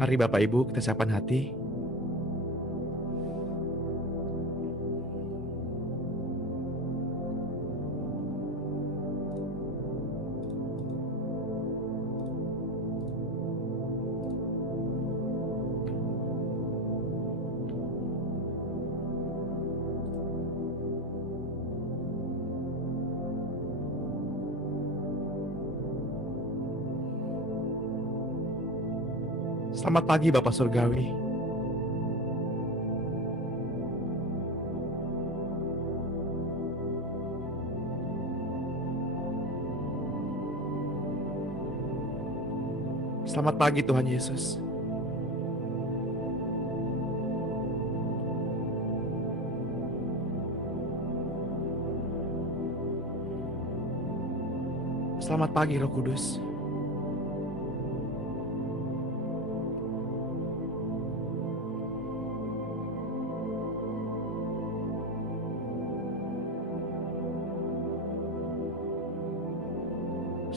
Mari Bapak Ibu kita siapkan hati. Selamat pagi Bapak Surgawi. Selamat pagi Tuhan Yesus. Selamat pagi Roh Kudus.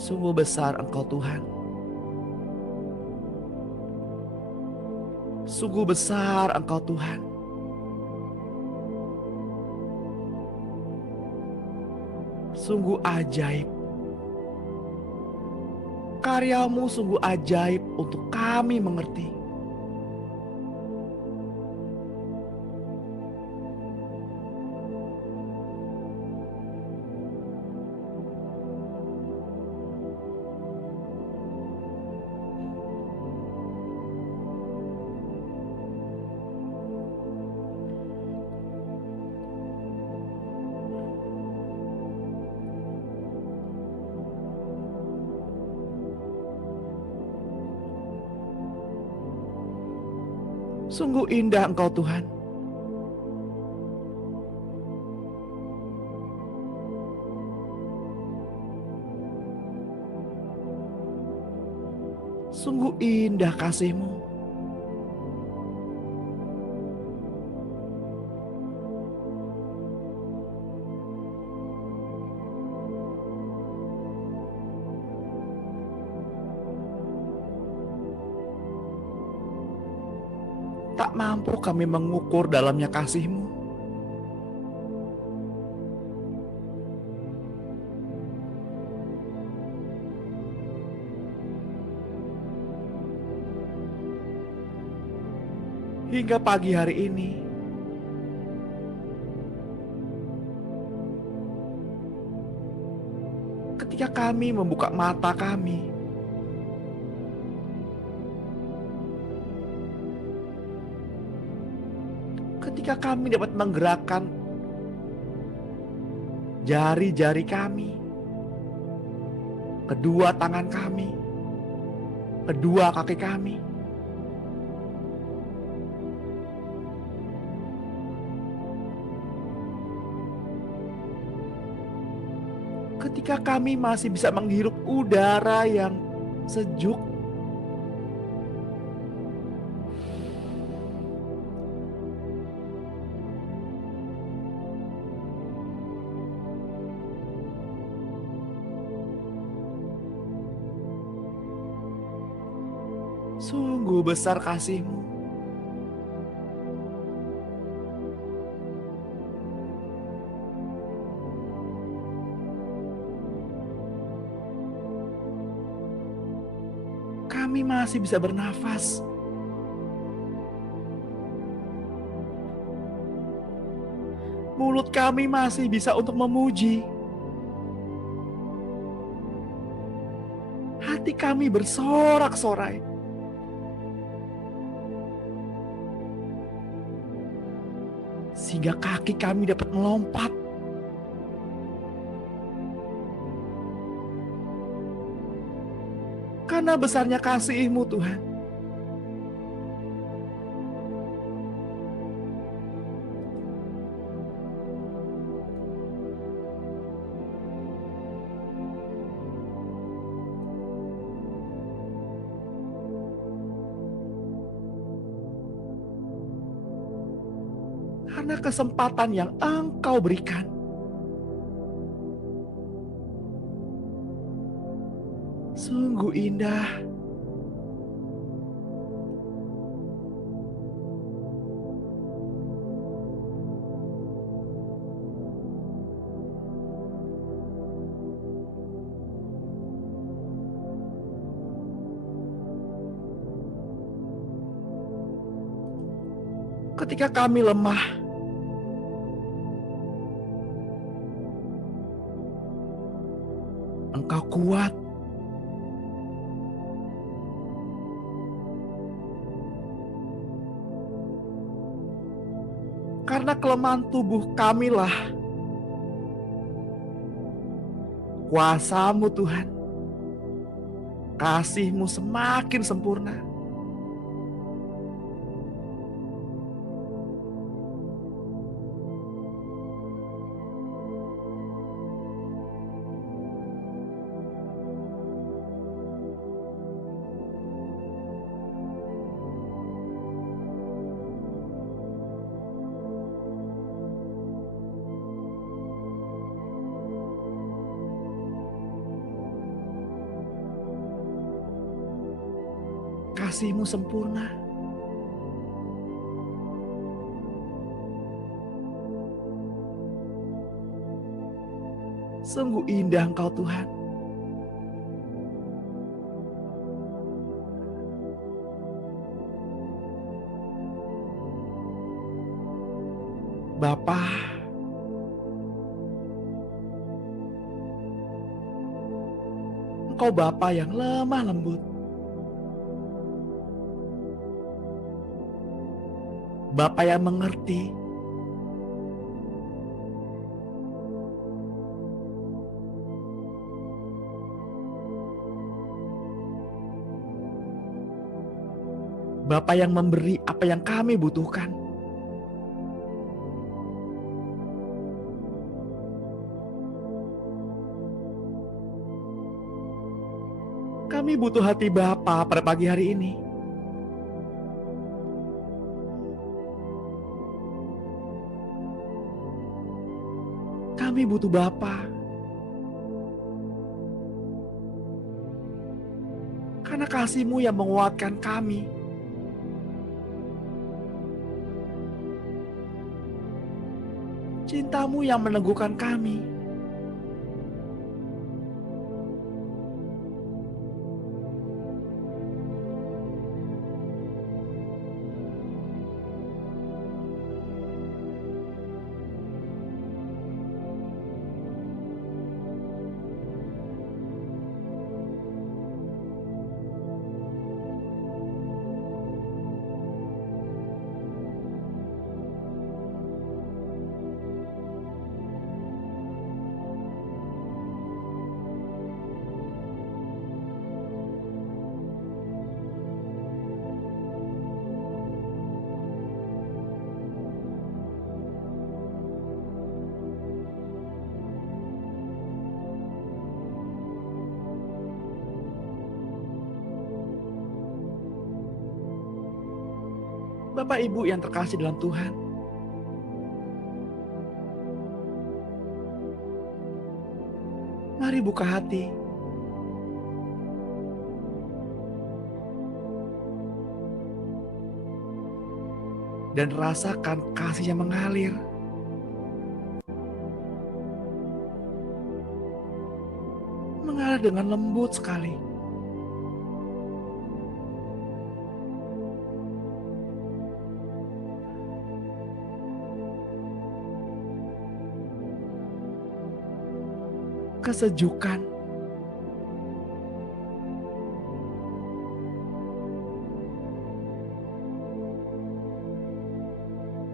Sungguh besar Engkau Tuhan. Sungguh besar Engkau Tuhan. Sungguh ajaib. Karyamu sungguh ajaib untuk kami mengerti. Sungguh indah Engkau Tuhan. Sungguh indah kasih-Mu. Tak mampu kami mengukur dalamnya kasih-Mu. Hingga pagi hari ini, ketika kami membuka mata kami, ketika kami dapat menggerakkan jari-jari kami, kedua tangan kami, kedua kaki kami, ketika kami masih bisa menghirup udara yang sejuk, sungguh besar kasih-Mu. Kami masih bisa bernafas. Mulut kami masih bisa untuk memuji. Hati kami bersorak-sorai. Sehingga kaki kami dapat melompat. Karena besarnya kasih-Mu Tuhan. Karena kesempatan yang Engkau berikan. Sungguh indah. Ketika kami lemah, Engkau kuat. Karena kelemahan tubuh kamilah kuasa-Mu Tuhan, kasih-Mu semakin sempurna. Kasih-Mu sempurna. Sungguh indah Engkau Tuhan. Bapa, Engkau Bapa yang lemah lembut. Bapa yang mengerti. Bapa yang memberi apa yang kami butuhkan. Kami butuh hati Bapa pada pagi hari ini. Kami butuh Bapa. Karena kasih-Mu yang menguatkan kami. Cinta-Mu yang meneguhkan kami. Bapak Ibu yang terkasih dalam Tuhan, mari buka hati. Dan rasakan kasih yang mengalir. Mengalir dengan lembut sekali. Kesejukan.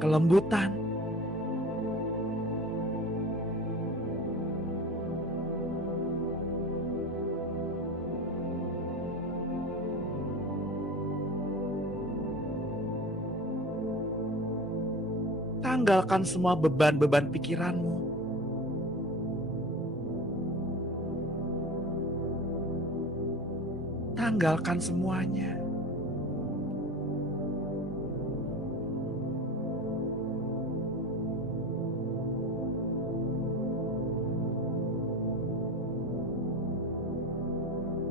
Kelembutan. Tanggalkan semua beban-beban pikiranmu. Tanggalkan semuanya.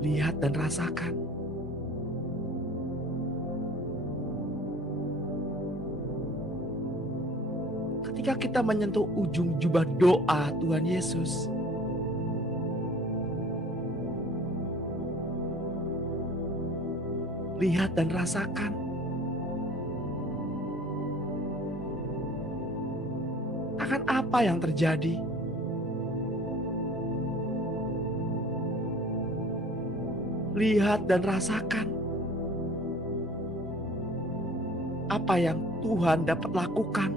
Lihat dan rasakan. Ketika kita menyentuh ujung jubah doa Tuhan Yesus, lihat dan rasakan akan apa yang terjadi. Lihat dan rasakan apa yang Tuhan dapat lakukan.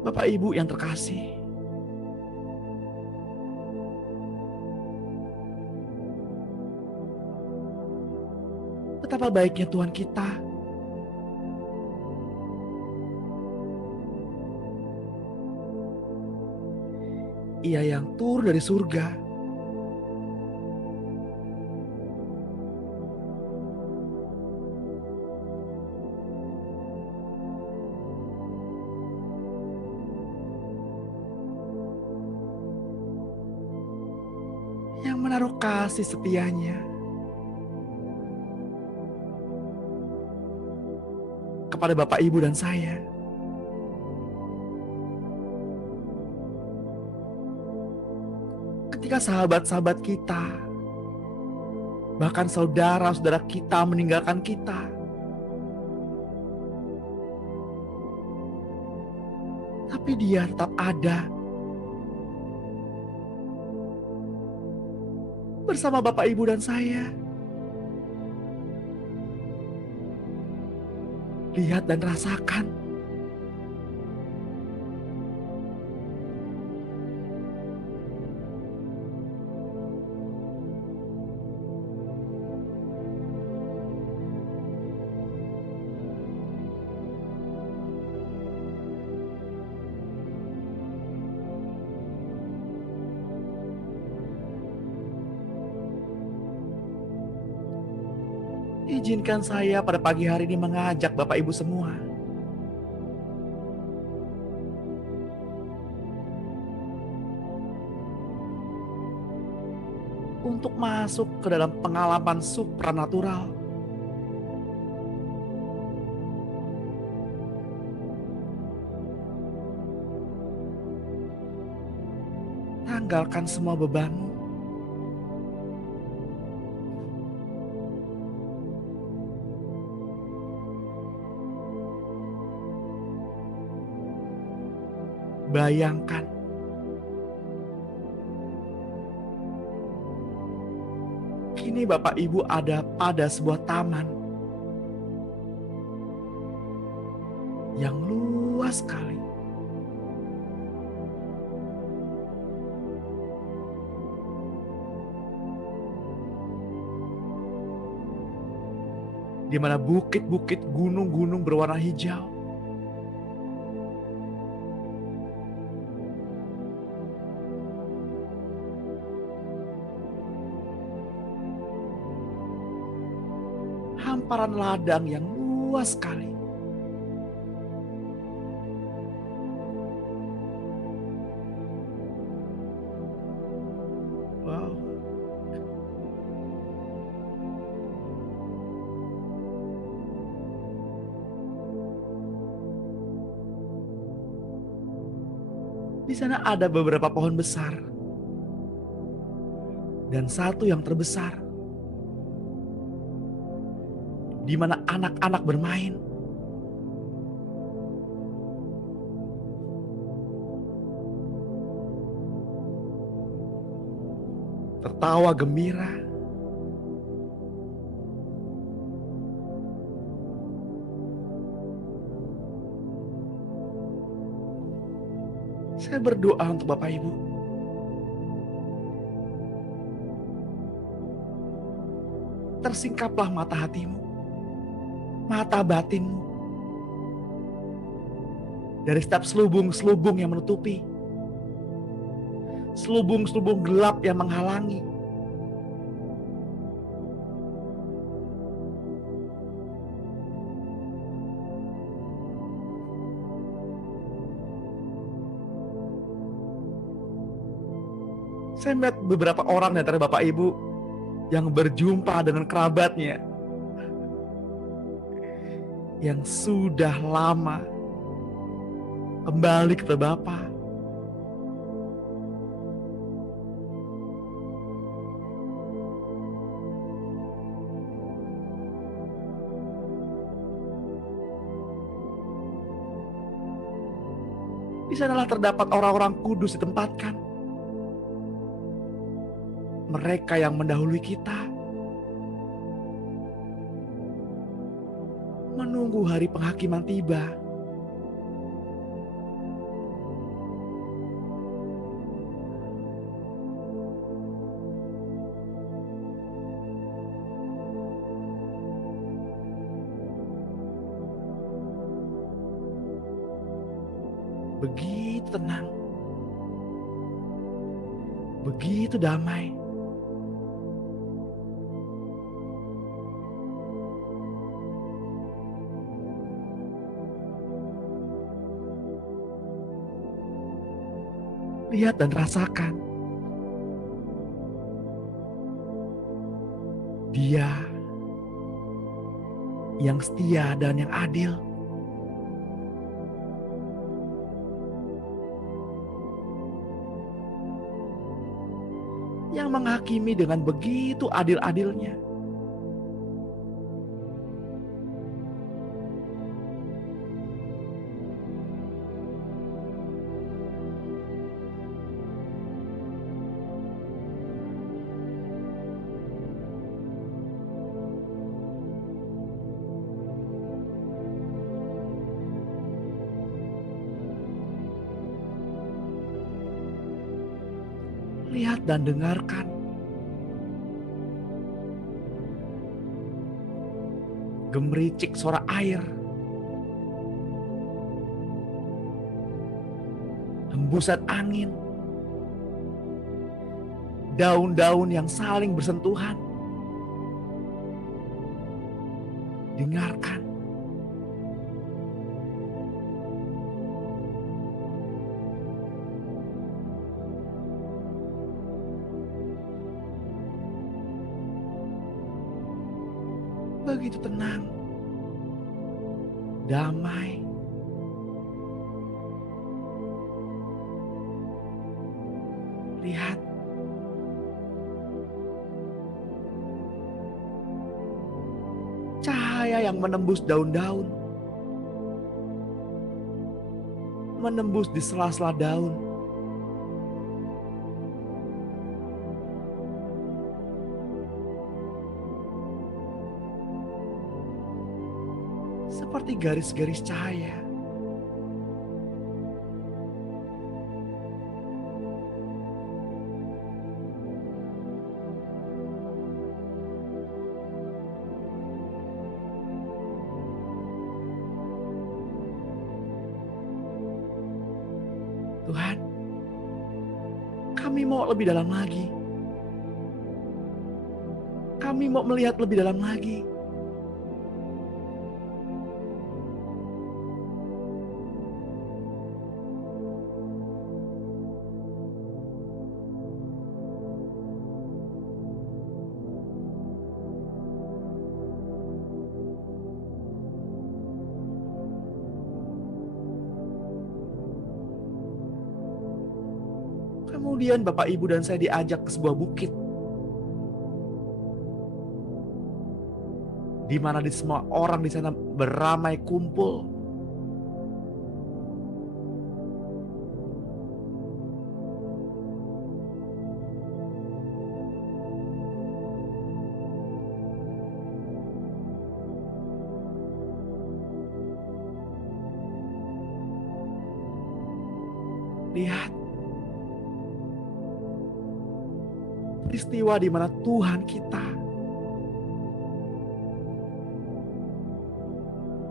Bapak Ibu yang terkasih, betapa baiknya Tuhan kita. Ia yang turun dari surga yang menaruh kasih setianya kepada Bapak, Ibu, dan saya. Ketika sahabat-sahabat kita, bahkan saudara-saudara kita meninggalkan kita, tapi Dia tetap ada bersama Bapak, Ibu, dan saya. Lihat dan rasakan Izinkan saya pada pagi hari ini mengajak Bapak Ibu semua untuk masuk ke dalam pengalaman supranatural. Tanggalkan semua bebanmu. Bayangkan kini Bapak Ibu ada pada sebuah taman yang luas sekali. Di mana bukit-bukit, gunung-gunung berwarna hijau. Hamparan ladang yang luas sekali. Wow. Di sana ada beberapa pohon besar dan satu yang terbesar, di mana anak-anak bermain. Tertawa gembira. Saya berdoa untuk Bapak Ibu. Tersingkaplah mata hatimu, mata batinmu, dari setiap selubung-selubung yang menutupi, selubung-selubung gelap yang menghalangi. Saya melihat beberapa orang di antara Bapak Ibu yang berjumpa dengan kerabatnya yang sudah lama kembali kepada Bapa. Di sanalah terdapat orang-orang kudus ditempatkan. Mereka yang mendahului kita, menunggu hari penghakiman tiba. Begitu tenang, begitu damai. Lihat dan rasakan. Dia yang setia dan yang adil. Yang menghakimi dengan begitu adil-adilnya. Lihat dan dengarkan. Gemericik suara air. Hembusan angin. Daun-daun yang saling bersentuhan. Dengarkan. Begitu tenang, damai, lihat cahaya yang menembus daun-daun, menembus di sela-sela daun. Seperti garis-garis cahaya. Tuhan, kami mau lebih dalam lagi. Kami mau melihat lebih dalam lagi. Kemudian Bapak, Ibu, dan saya diajak ke sebuah bukit. Di mana di semua orang di sana beramai kumpul. Lihat. Peristiwa di mana Tuhan kita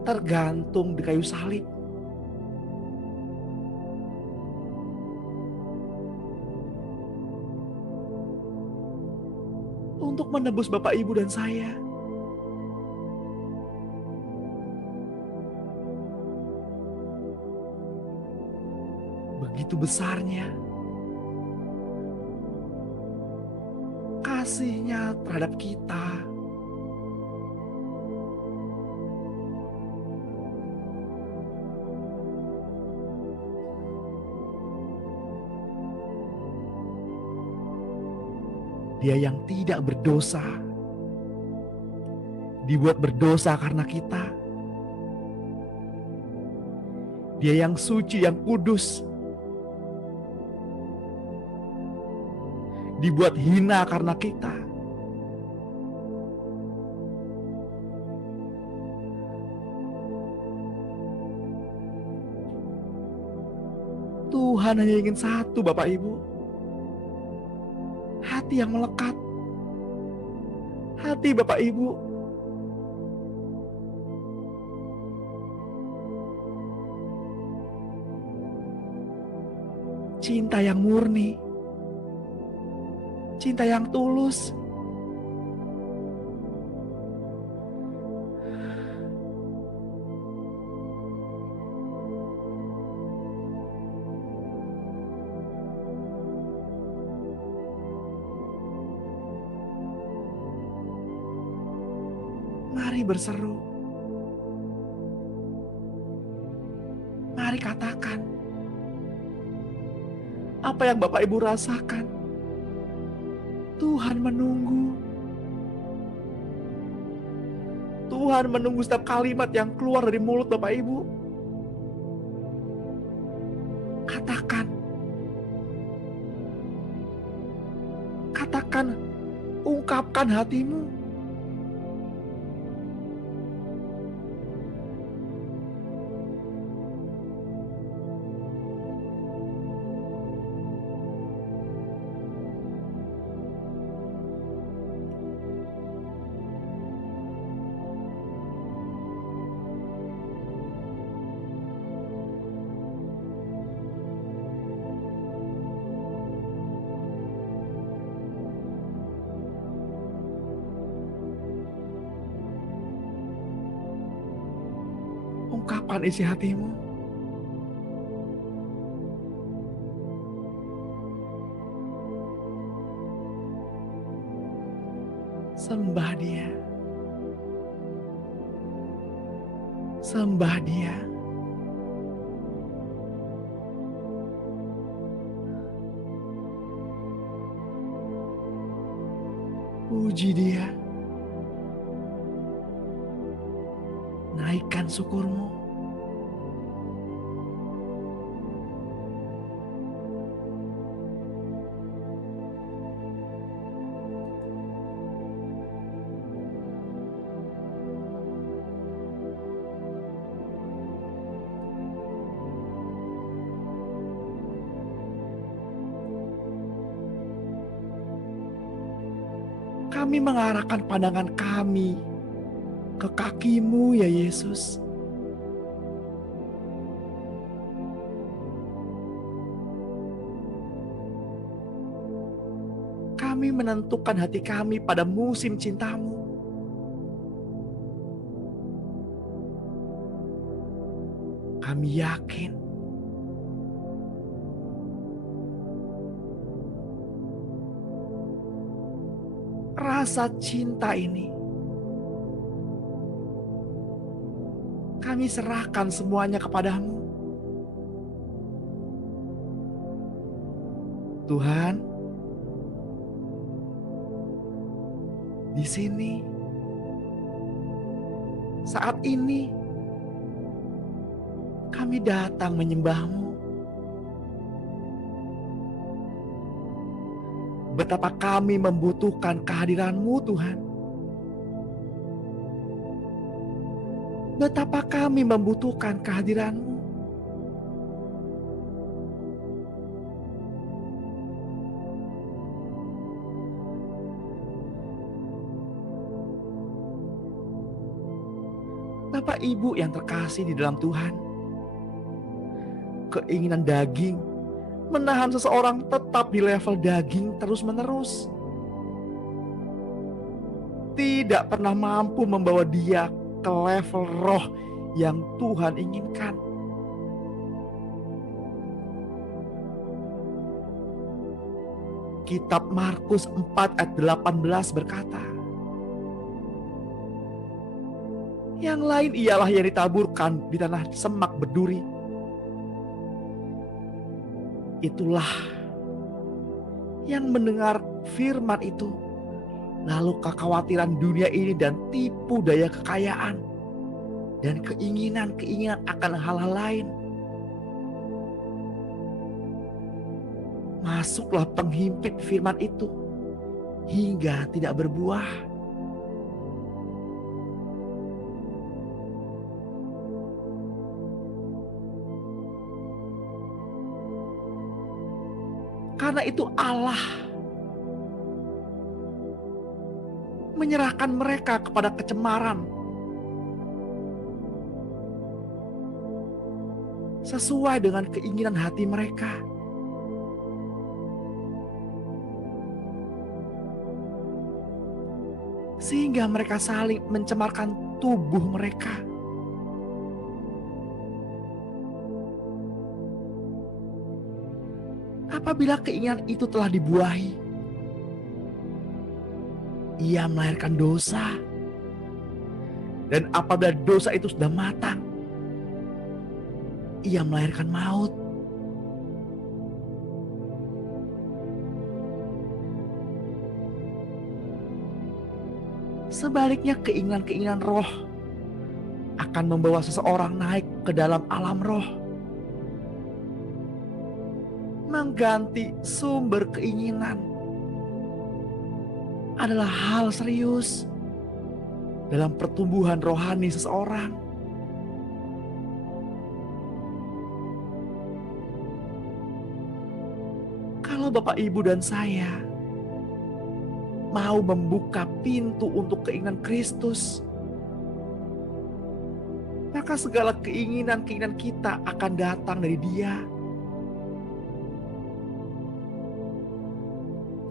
tergantung di kayu salib. Untuk menebus Bapak, Ibu, dan saya. Begitu besarnya, kasih-Nya terhadap kita. Dia yang tidak berdosa, dibuat berdosa karena kita. Dia yang suci, yang kudus, dibuat hina karena kita. Tuhan hanya ingin satu, Bapak Ibu. Hati yang melekat. Hati Bapak Ibu. Cinta yang murni. Cinta yang tulus. Mari berseru. Mari katakan apa yang Bapak Ibu rasakan. Tuhan menunggu. Tuhan menunggu setiap kalimat yang keluar dari mulut Bapak Ibu. Katakan. Katakan, ungkapkan hatimu. Ungkapkan isi hatimu. Sembah Dia. Sembah Dia. Puji Dia. Naikkan syukurmu. Kami mengarahkan pandangan kami ke kaki-Mu ya Yesus. Kami menentukan hati kami pada musim cinta-Mu. Kami yakin rasa cinta ini kami serahkan semuanya kepadamu. Tuhan, di sini, saat ini, kami datang menyembah-Mu. Betapa kami membutuhkan kehadiran-Mu, Tuhan. Betapa kami membutuhkan kehadiran-Mu. Bapak Ibu yang terkasih di dalam Tuhan, keinginan daging menahan seseorang tetap di level daging terus-menerus. Tidak pernah mampu membawa dia ke level roh yang Tuhan inginkan. Kitab Markus 4 ayat 18 berkata, yang lain ialah yang ditaburkan di tanah semak berduri. Itulah yang mendengar firman itu, lalu kekhawatiran dunia ini dan tipu daya kekayaan dan keinginan-keinginan akan hal-hal lain masuklah penghimpit firman itu hingga tidak berbuah. Karena itu Allah menyerahkan mereka kepada kecemaran sesuai dengan keinginan hati mereka. Sehingga mereka saling mencemarkan tubuh mereka. Apabila keinginan itu telah dibuahi, ia melahirkan dosa. Dan apabila dosa itu sudah matang, ia melahirkan maut. Sebaliknya keinginan-keinginan roh akan membawa seseorang naik ke dalam alam roh, mengganti sumber keinginan adalah hal serius dalam pertumbuhan rohani seseorang. Kalau Bapak, Ibu, dan saya mau membuka pintu untuk keinginan Kristus, maka segala keinginan-keinginan kita akan datang dari Dia.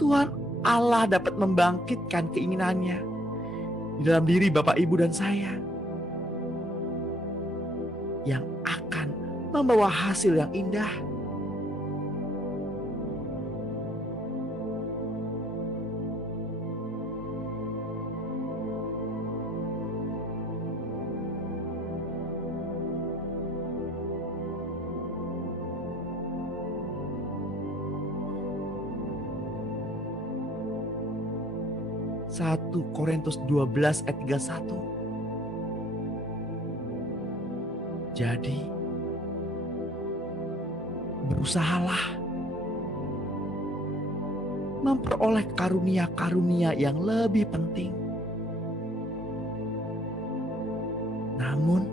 Tuhan Allah dapat membangkitkan keinginannya di dalam diri Bapak, Ibu, dan saya yang akan membawa hasil yang indah. Satu Korintus 12 ayat 31. Jadi, berusahalah memperoleh karunia-karunia yang lebih penting. Namun,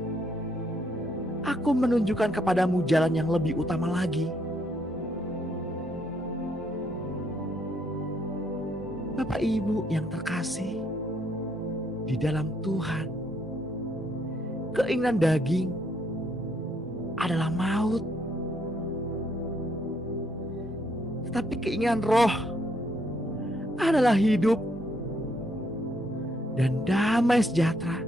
aku menunjukkan kepadamu jalan yang lebih utama lagi. Bapak, Ibu yang terkasih di dalam Tuhan, keinginan daging adalah maut. Tetapi keinginan roh adalah hidup dan damai sejahtera.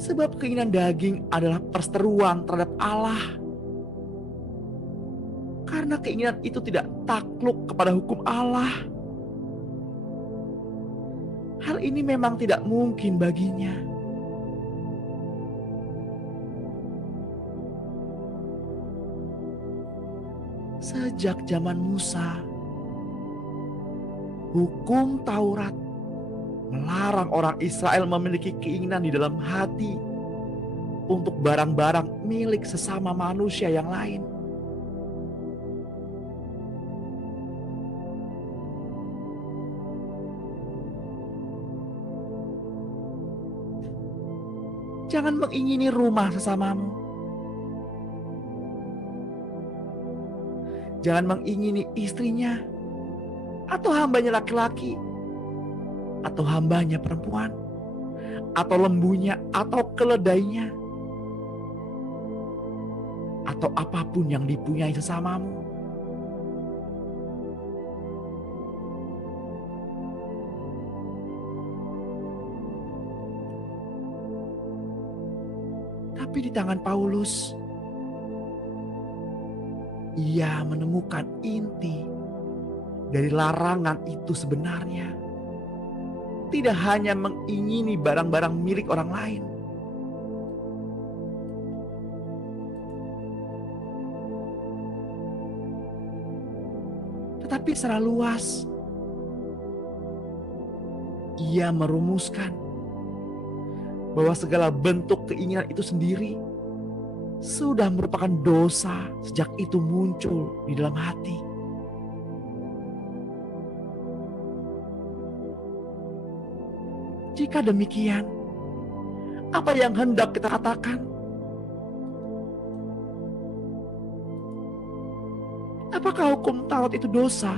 Sebab keinginan daging adalah perseteruan terhadap Allah. Karena keinginan itu tidak takluk kepada hukum Allah. Hal ini memang tidak mungkin baginya. Sejak zaman Musa, hukum Taurat melarang orang Israel memiliki keinginan di dalam hati untuk barang-barang milik sesama manusia yang lain. Jangan mengingini rumah sesamamu. Jangan mengingini istrinya, atau hambanya laki-laki, atau hambanya perempuan, atau lembunya, atau keledainya, atau apapun yang dipunyai sesamamu. Tapi di tangan Paulus, ia menemukan inti dari larangan itu sebenarnya tidak hanya mengingini barang-barang milik orang lain, tetapi secara luas ia merumuskan bahwa segala bentuk keinginan itu sendiri sudah merupakan dosa sejak itu muncul di dalam hati. Jika demikian, apa yang hendak kita katakan? Apakah hukum Taurat itu dosa?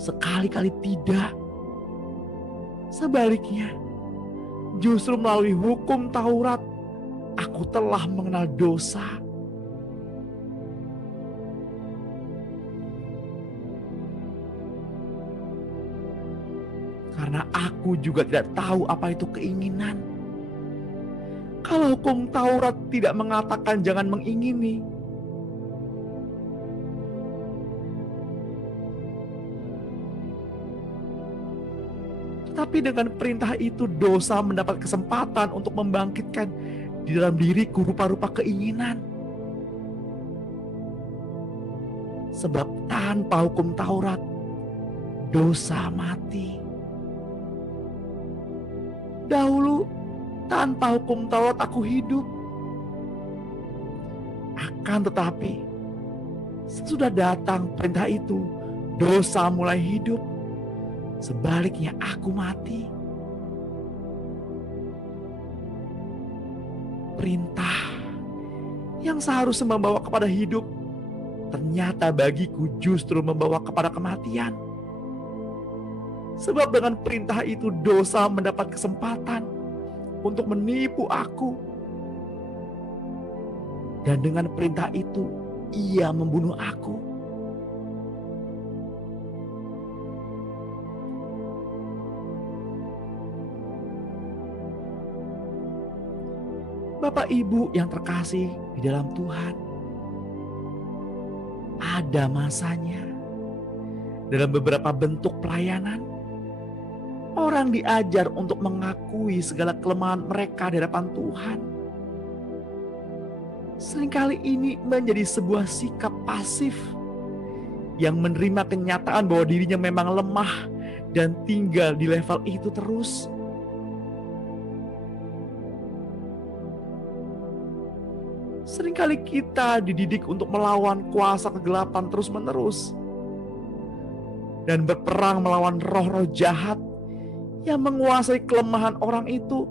Sekali-kali tidak. Sebaliknya, justru melalui hukum Taurat, aku telah mengenal dosa. Karena aku juga tidak tahu apa itu keinginan. Kalau hukum Taurat tidak mengatakan jangan mengingini, tapi dengan perintah itu dosa mendapat kesempatan untuk membangkitkan di dalam diriku rupa-rupa keinginan. Sebab tanpa hukum Taurat, dosa mati. Dahulu tanpa hukum Taurat aku hidup. Akan tetapi sesudah datang perintah itu, dosa mulai hidup. Sebaliknya aku mati. Perintah yang seharusnya membawa kepada hidup, ternyata bagiku justru membawa kepada kematian. Sebab dengan perintah itu dosa mendapat kesempatan untuk menipu aku. Dan dengan perintah itu ia membunuh aku. Bapak Ibu yang terkasih di dalam Tuhan, ada masanya dalam beberapa bentuk pelayanan, orang diajar untuk mengakui segala kelemahan mereka di hadapan Tuhan. Seringkali ini menjadi sebuah sikap pasif yang menerima kenyataan bahwa dirinya memang lemah dan tinggal di level itu terus. Seringkali kita dididik untuk melawan kuasa kegelapan terus-menerus dan berperang melawan roh-roh jahat yang menguasai kelemahan orang itu.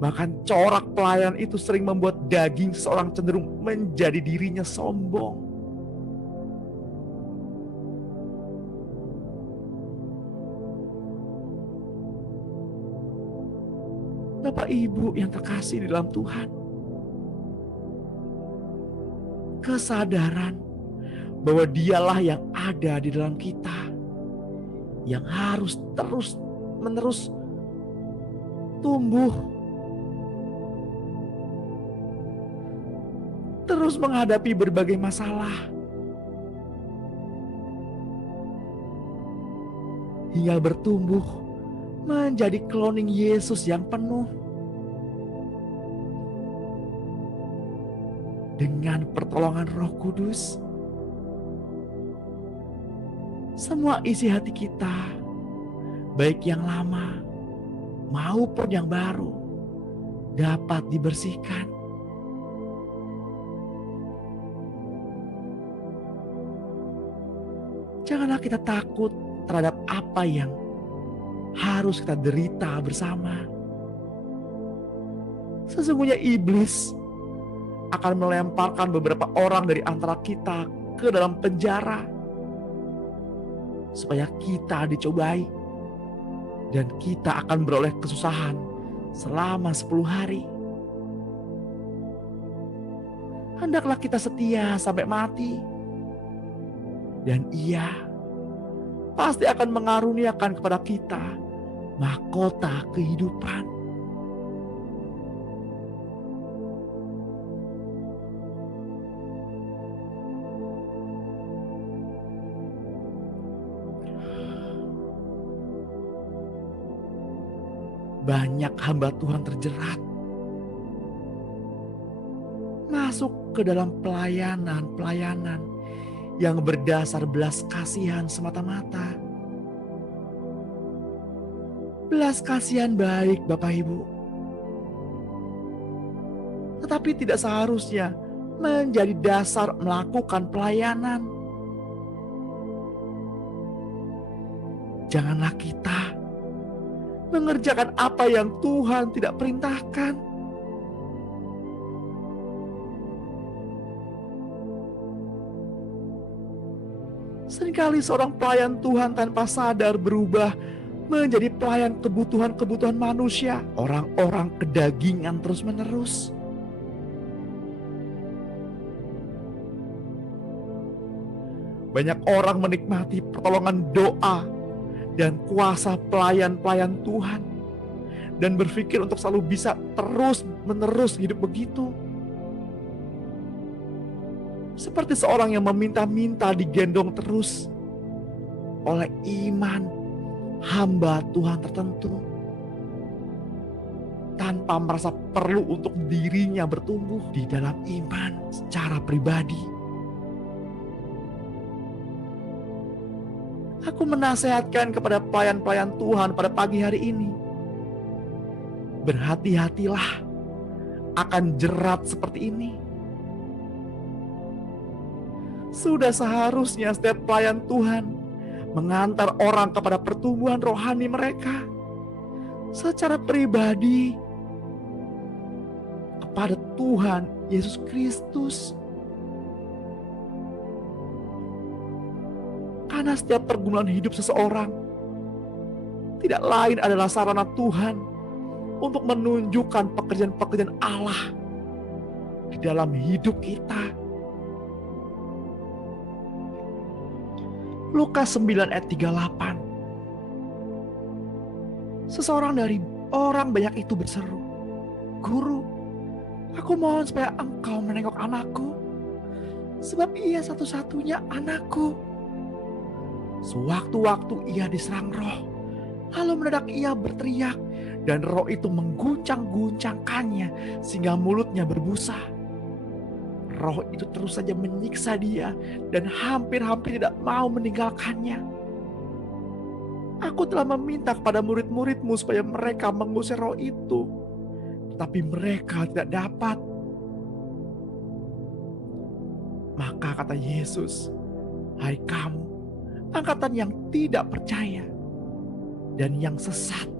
Bahkan corak pelayanan itu sering membuat daging seorang cenderung menjadi dirinya sombong. Bapak Ibu yang terkasih di dalam Tuhan, kesadaran bahwa dialah yang ada di dalam kita yang harus terus-menerus tumbuh, terus menghadapi berbagai masalah, hingga bertumbuh menjadi kloning Yesus yang penuh. Dengan pertolongan Roh Kudus, semua isi hati kita, baik yang lama maupun yang baru, dapat dibersihkan. Janganlah kita takut terhadap apa yang harus kita derita bersama. Sesungguhnya iblis akan melemparkan beberapa orang dari antara kita ke dalam penjara supaya kita dicobai dan kita akan beroleh kesusahan selama 10 hari. Hendaklah kita setia sampai mati, dan Ia pasti akan mengaruniakan kepada kita mahkota kehidupan. banyak hamba Tuhan terjerat masuk ke dalam pelayanan yang berdasar belas kasihan semata-mata. Belas kasihan baik Bapak Ibu, tetapi tidak seharusnya menjadi dasar melakukan pelayanan. Janganlah kita mengerjakan apa yang Tuhan tidak perintahkan. Seringkali seorang pelayan Tuhan tanpa sadar berubah menjadi pelayan kebutuhan-kebutuhan manusia, orang-orang kedagingan terus-menerus. Banyak orang menikmati pertolongan doa dan kuasa pelayan-pelayan Tuhan dan berpikir untuk selalu bisa terus-menerus hidup begitu. Seperti seorang yang meminta-minta digendong terus oleh iman hamba Tuhan tertentu tanpa merasa perlu untuk dirinya bertumbuh di dalam iman secara pribadi. Aku menasehatkan kepada pelayan-pelayan Tuhan pada pagi hari ini, berhati-hatilah akan jerat seperti ini. Sudah seharusnya setiap pelayan Tuhan mengantar orang kepada pertumbuhan rohani mereka secara pribadi kepada Tuhan Yesus Kristus. Karena setiap pergumulan hidup seseorang tidak lain adalah sarana Tuhan untuk menunjukkan pekerjaan-pekerjaan Allah di dalam hidup kita. Lukas 9 ayat 38. Seseorang dari orang banyak itu berseru, "Guru, aku mohon supaya engkau menengok anakku, sebab ia satu-satunya anakku. Sewaktu-waktu ia diserang roh, lalu mendadak ia berteriak, dan roh itu mengguncang-guncangkannya sehingga mulutnya berbusa. Roh itu terus saja menyiksa dia dan hampir-hampir tidak mau meninggalkannya. Aku telah meminta kepada murid-muridmu supaya mereka mengusir roh itu, tetapi mereka tidak dapat." Maka kata Yesus, "Hai kamu, angkatan yang tidak percaya dan yang sesat,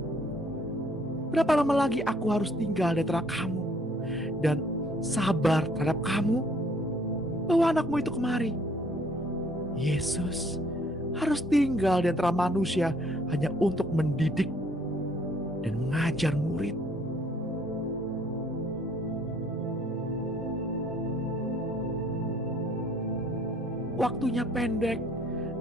berapa lama lagi aku harus tinggal di antara kamu dan sabar terhadap kamu? Bawa anakmu itu kemari." Yesus harus tinggal di antara manusia hanya untuk mendidik dan mengajar murid. Waktunya pendek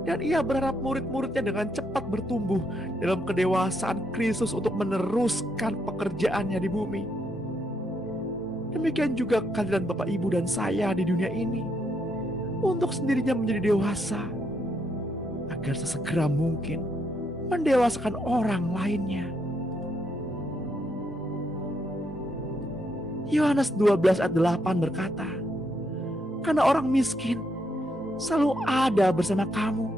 dan ia berharap murid-muridnya dengan cepat bertumbuh dalam kedewasaan Kristus untuk meneruskan pekerjaannya di bumi. Demikian juga kehadiran Bapak, Ibu, dan saya di dunia ini untuk sendirinya menjadi dewasa agar sesegera mungkin mendewasakan orang lainnya. Yohanes 12 ayat 8 berkata, "Karena orang miskin selalu ada bersama kamu,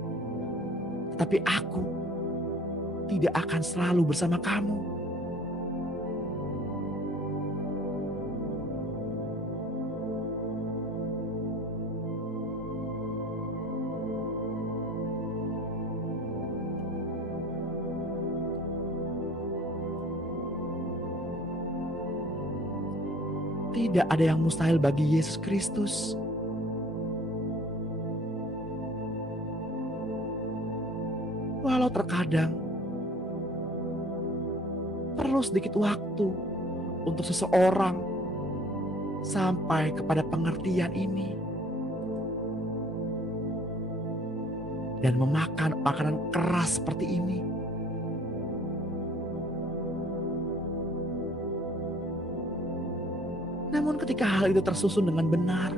tetapi aku tidak akan selalu bersama kamu." Tidak ada yang mustahil bagi Yesus Kristus. Walau terkadang perlu sedikit waktu untuk seseorang sampai kepada pengertian ini dan memakan makanan keras seperti ini. Namun ketika hal itu tersusun dengan benar,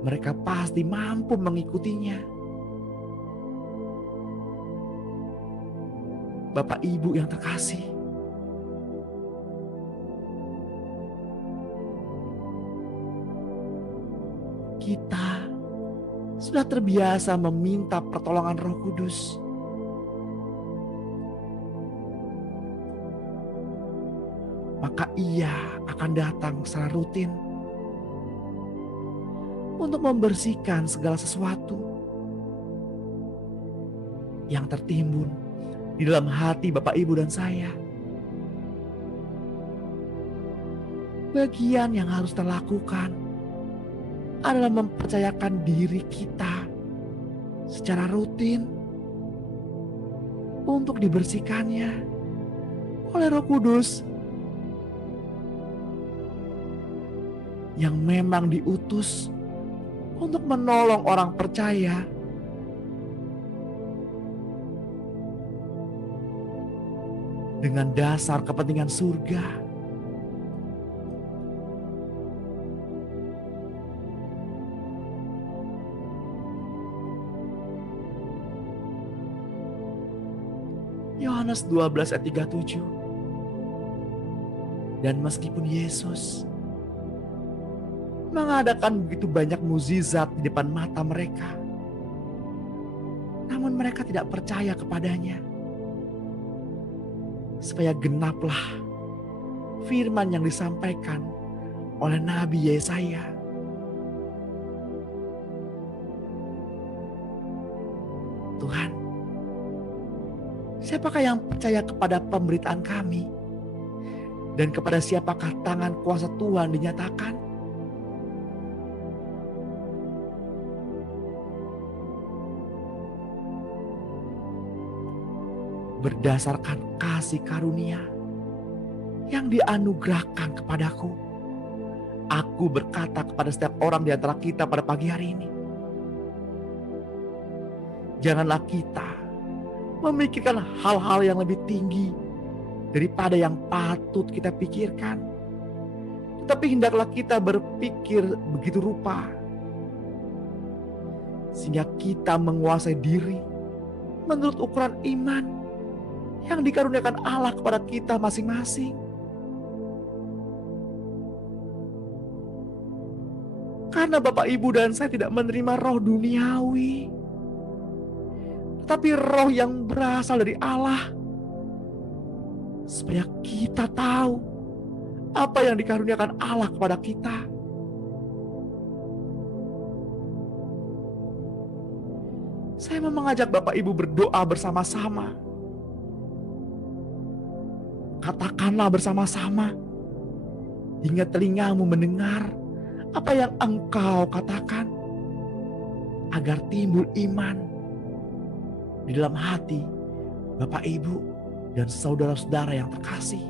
mereka pasti mampu mengikutinya. Bapak Ibu yang terkasih, kita sudah terbiasa meminta pertolongan Roh Kudus. Maka Ia akan datang secara rutin untuk membersihkan segala sesuatu yang tertimbun di dalam hati Bapak, Ibu, dan saya. Bagian yang harus terlakukan adalah mempercayakan diri kita secara rutin untuk dibersihkannya oleh Roh Kudus yang memang diutus untuk menolong orang percaya dengan dasar kepentingan surga. Yohanes 12 ayat 37. Dan meskipun Yesus mengadakan begitu banyak mukjizat di depan mata mereka, namun mereka tidak percaya kepadanya. Supaya genaplah firman yang disampaikan oleh Nabi Yesaya. Tuhan, siapakah yang percaya kepada pemberitaan kami? Dan kepada siapakah tangan kuasa Tuhan dinyatakan? Berdasarkan kasih karunia yang dianugerahkan kepadaku, aku berkata kepada setiap orang di antara kita pada pagi hari ini, janganlah kita memikirkan hal-hal yang lebih tinggi daripada yang patut kita pikirkan, tetapi hendaklah kita berpikir begitu rupa sehingga kita menguasai diri menurut ukuran iman yang dikaruniakan Allah kepada kita masing-masing. Karena Bapak, Ibu, dan saya tidak menerima roh duniawi, tetapi roh yang berasal dari Allah, supaya kita tahu apa yang dikaruniakan Allah kepada kita. Saya mau mengajak Bapak, Ibu berdoa bersama-sama. Katakanlah bersama-sama hingga telingamu mendengar apa yang engkau katakan, agar timbul iman di dalam hati Bapak, Ibu, dan saudara-saudara yang terkasih.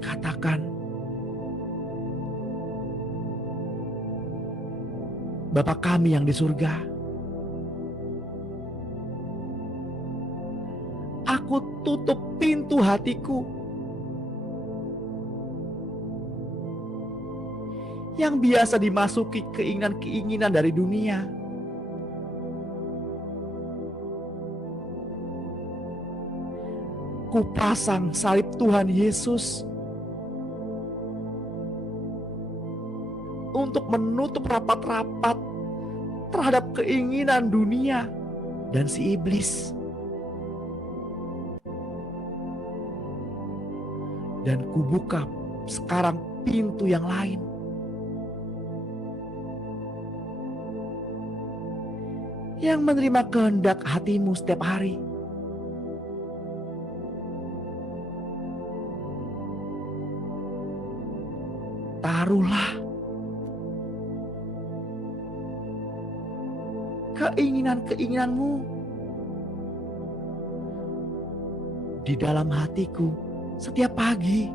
Katakan, Bapa kami yang di surga, aku tutup pintu hatiku yang biasa dimasuki keinginan-keinginan dari dunia. Kupasang salib Tuhan Yesus untuk menutup rapat-rapat terhadap keinginan dunia dan si iblis. Dan kubuka sekarang pintu yang lain, yang menerima kehendak hatimu setiap hari. Taruhlah keinginan-keinginanmu di dalam hatiku setiap pagi.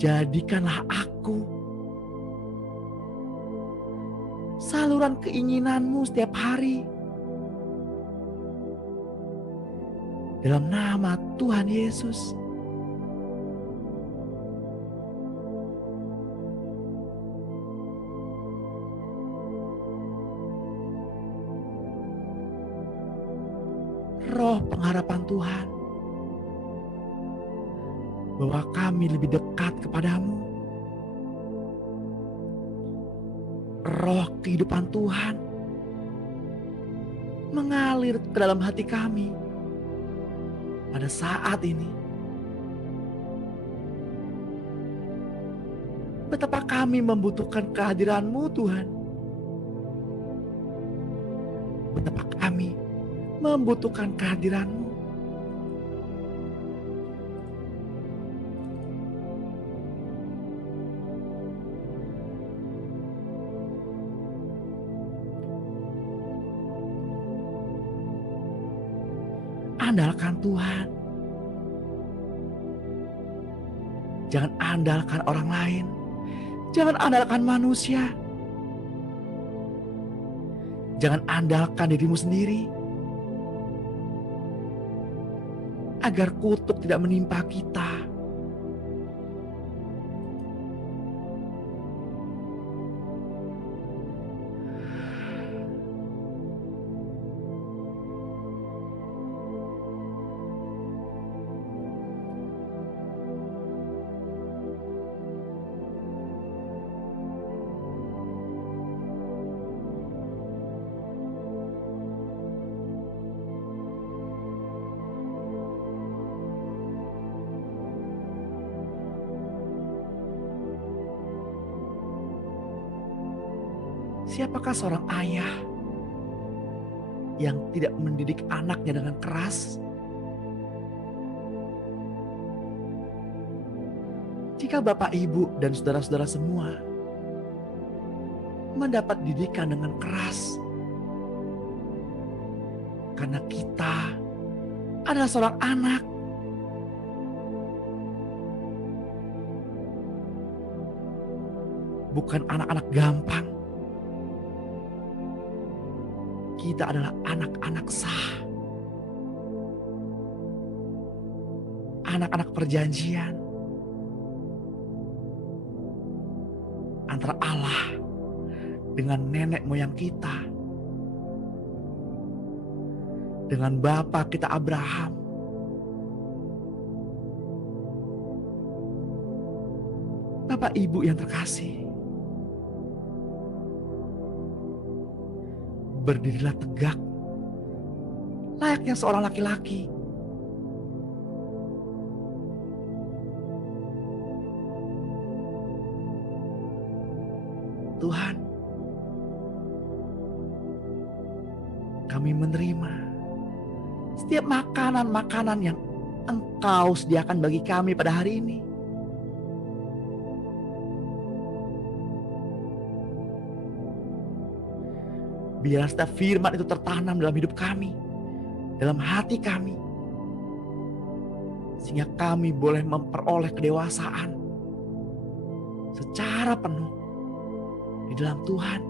Jadikanlah aku saluran keinginanmu setiap hari. Dalam nama Tuhan Yesus. roh pengharapan Tuhan, bahwa kami lebih dekat kepadamu. Roh kehidupan Tuhan mengalir ke dalam hati kami pada saat ini. Betapa kami membutuhkan kehadiran-Mu, Tuhan. Betapa kami membutuhkan kehadiran-Mu. Andalkan Tuhan. Jangan andalkan orang lain. Jangan andalkan manusia. Jangan andalkan dirimu sendiri. Agar kutuk tidak menimpa kita. Siapakah seorang ayah yang tidak mendidik anaknya dengan keras? Jika Bapak, Ibu, dan saudara-saudara semua mendapat didikan dengan keras, karena kita adalah seorang anak, bukan anak-anak gampang. Kita adalah anak-anak sah, anak-anak perjanjian antara Allah dengan nenek moyang kita, dengan Bapa kita Abraham. Bapak Ibu yang terkasih, berdirilah tegak layaknya seorang laki-laki. Tuhan, kami menerima setiap makanan-makanan yang Engkau sediakan bagi kami pada hari ini. Biar setiap firman itu tertanam dalam hidup kami, dalam hati kami, sehingga kami boleh memperoleh kedewasaan secara penuh di dalam Tuhan.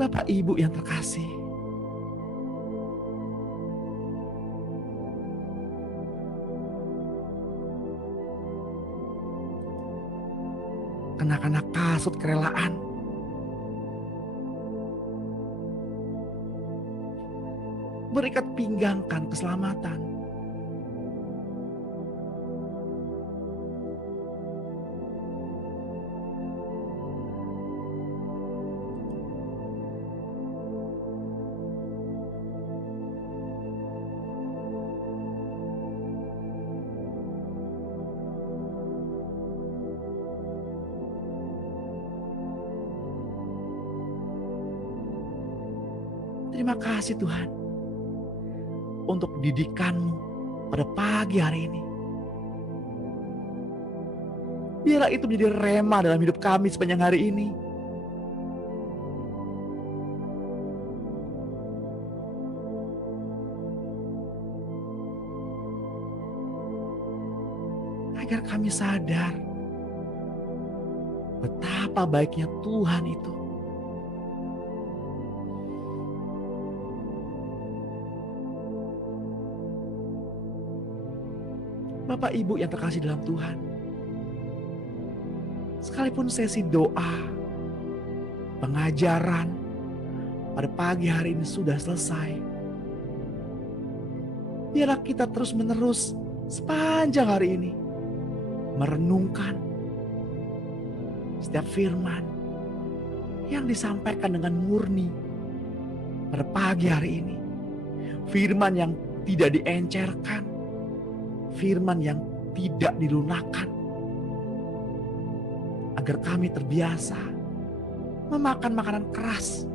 Bapak Ibu yang terkasih, kenakan kasut kerelaan, berikat pinggangkan keselamatan. Terima kasih Tuhan untuk didikan-Mu pada pagi hari ini. Biarlah itu menjadi rema dalam hidup kami sepanjang hari ini. Agar kami sadar betapa baiknya Tuhan itu. Bapak Ibu yang terkasih dalam Tuhan, sekalipun sesi doa, pengajaran pada pagi hari ini sudah selesai, biarlah kita terus menerus sepanjang hari ini merenungkan setiap firman yang disampaikan dengan murni pada pagi hari ini. Firman yang tidak diencerkan, firman yang tidak dilunakkan, agar kami terbiasa memakan makanan keras,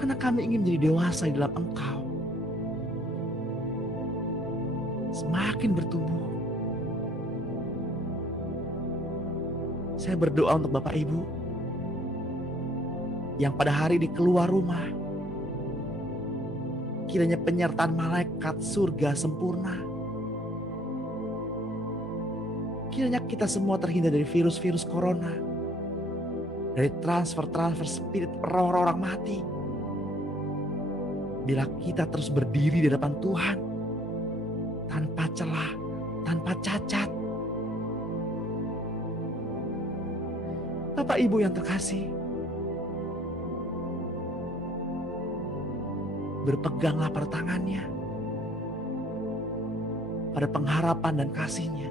karena kami ingin menjadi dewasa di dalam Engkau, semakin bertumbuh. Saya berdoa untuk Bapak Ibu yang pada hari ini keluar rumah, kiranya penyertaan malaikat surga sempurna. Kiranya kita semua terhindar dari virus-virus corona, dari transfer spirit roh-roh orang mati. Bila kita terus berdiri di depan Tuhan tanpa celah, tanpa cacat. Bapak Ibu yang terkasih, berpeganglah pada tangannya, pada pengharapan dan kasih-Nya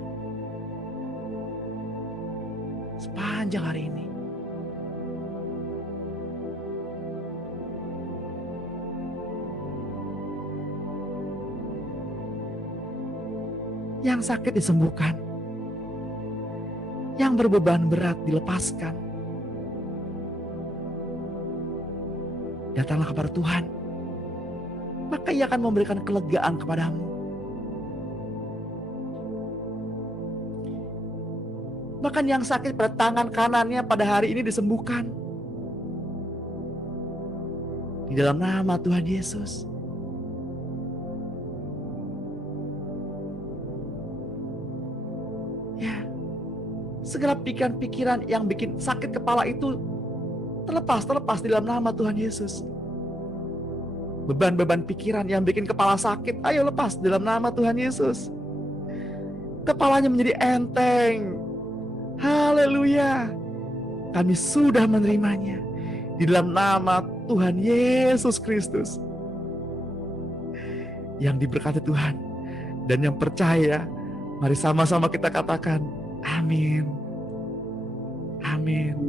sepanjang hari ini. Yang sakit disembuhkan, yang berbeban berat dilepaskan. Datanglah kepada Tuhan, maka Ia akan memberikan kelegaan kepadamu. Bahkan yang sakit pada tangan kanannya pada hari ini disembuhkan. Di dalam nama Tuhan Yesus. Ya, segala pikiran-pikiran yang bikin sakit kepala itu terlepas di dalam nama Tuhan Yesus. Beban-beban pikiran yang bikin kepala sakit, ayo lepas di dalam nama Tuhan Yesus. Kepalanya menjadi enteng. Haleluya. Kami sudah menerimanya di dalam nama Tuhan Yesus Kristus. Yang diberkati Tuhan dan yang percaya, mari sama-sama kita katakan amin. Amin.